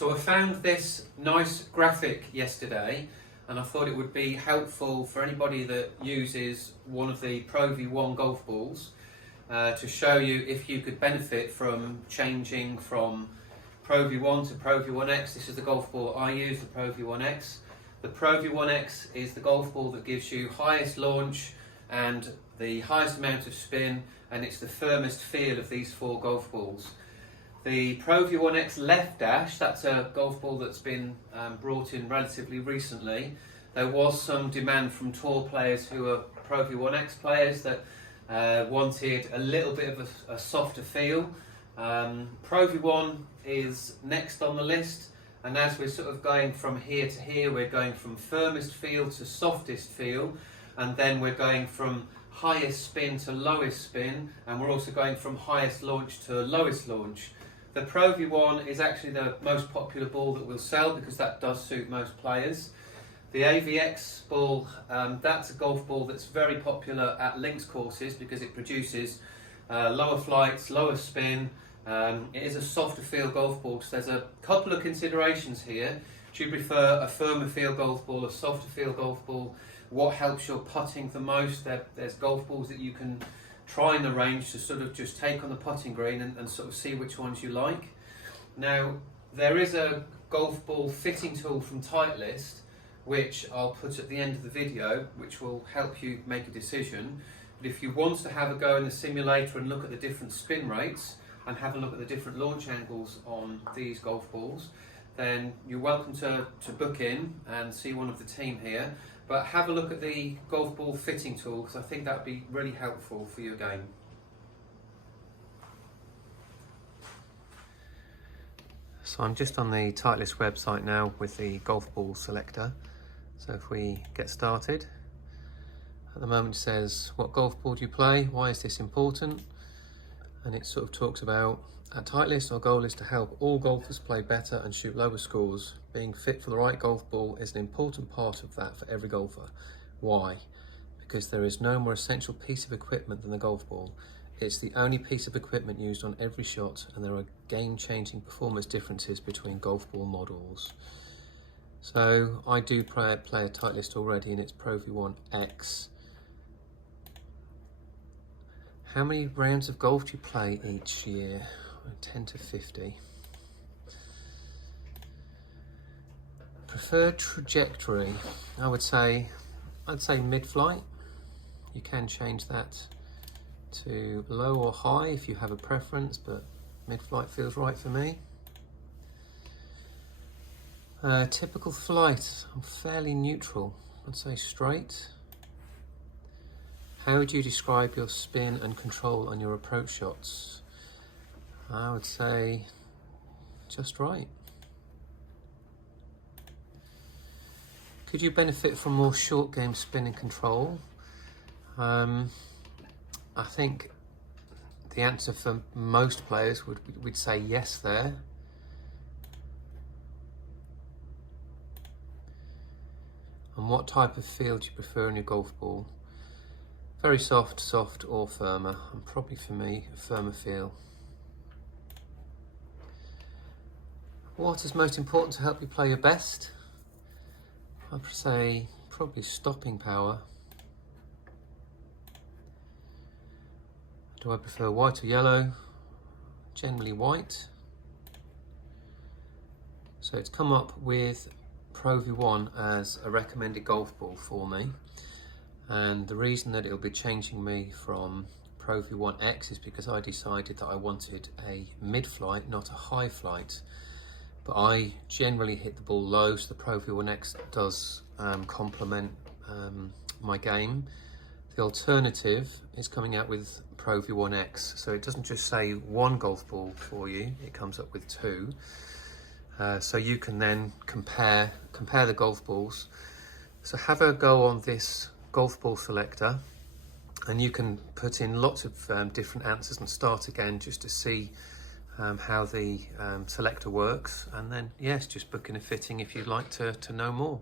So I found this nice graphic yesterday, and I thought it would be helpful for anybody that uses one of the Pro V1 golf balls to show you if you could benefit from changing from Pro V1 to Pro V1X. This is the golf ball I use, the Pro V1X. The Pro V1X is the golf ball that gives you highest launch and the highest amount of spin, and it's the firmest feel of these four golf balls. The Pro V1X Left Dash, that's a golf ball that's been brought in relatively recently. There was some demand from tour players who are Pro V1X players that wanted a little bit of a softer feel. Pro V1 is next on the list, and as we're sort of going from here to here, we're going from firmest feel to softest feel, and then we're going from highest spin to lowest spin, and we're also going from highest launch to lowest launch. The Pro V1 is actually the most popular ball that we'll sell because that does suit most players. The AVX ball, that's a golf ball that's very popular at links courses because it produces lower flights, lower spin. It is a softer feel golf ball, so there's a couple of considerations here. Do you prefer a firmer feel golf ball, a softer feel golf ball? What helps your putting the most? There's golf balls that you can try and arrange to sort of just take on the putting green and sort of see which ones you like. Now, there is a golf ball fitting tool from Titleist, which I'll put at the end of the video, which will help you make a decision. But if you want to have a go in the simulator and look at the different spin rates and have a look at the different launch angles on these golf balls, then you're welcome to book in and see one of the team here. But have a look at the golf ball fitting tool because I think that would be really helpful for your game. So I'm just on the Titleist website now with the golf ball selector. So if we get started, at the moment it says, what golf ball do you play? Why is this important? And it sort of talks about, at Titleist, our goal is to help all golfers play better and shoot lower scores. Being fit for the right golf ball is an important part of that for every golfer. Why? Because there is no more essential piece of equipment than the golf ball. It's the only piece of equipment used on every shot, and there are game-changing performance differences between golf ball models. So I do play a Titleist already, and it's Pro V1X. How many rounds of golf do you play each year? 10 to 50. Preferred trajectory, I'd say mid-flight. You can change that to low or high if you have a preference, but mid-flight feels right for me. Typical flight, I'm fairly neutral. I'd say straight. How would you describe your spin and control on your approach shots? I would say just right. Could you benefit from more short game spin and control? I think the answer for most players would say yes there. And what type of feel do you prefer in your golf ball? Very soft, soft or firmer, and probably for me, a firmer feel. What is most important to help you play your best? I'd say probably stopping power. Do I prefer white or yellow? Generally white. So it's come up with Pro V1 as a recommended golf ball for me. And the reason that it'll be changing me from Pro V1X is because I decided that I wanted a mid-flight, not a high flight. But I generally hit the ball low, so the Pro V1X does complement my game. The alternative is coming out with Pro V1X, so it doesn't just say one golf ball for you, it comes up with two. So you can then compare the golf balls. So have a go on this golf ball selector, and you can put in lots of different answers and start again just to see how the selector works, and then yes, just book in a fitting if you'd like to know more.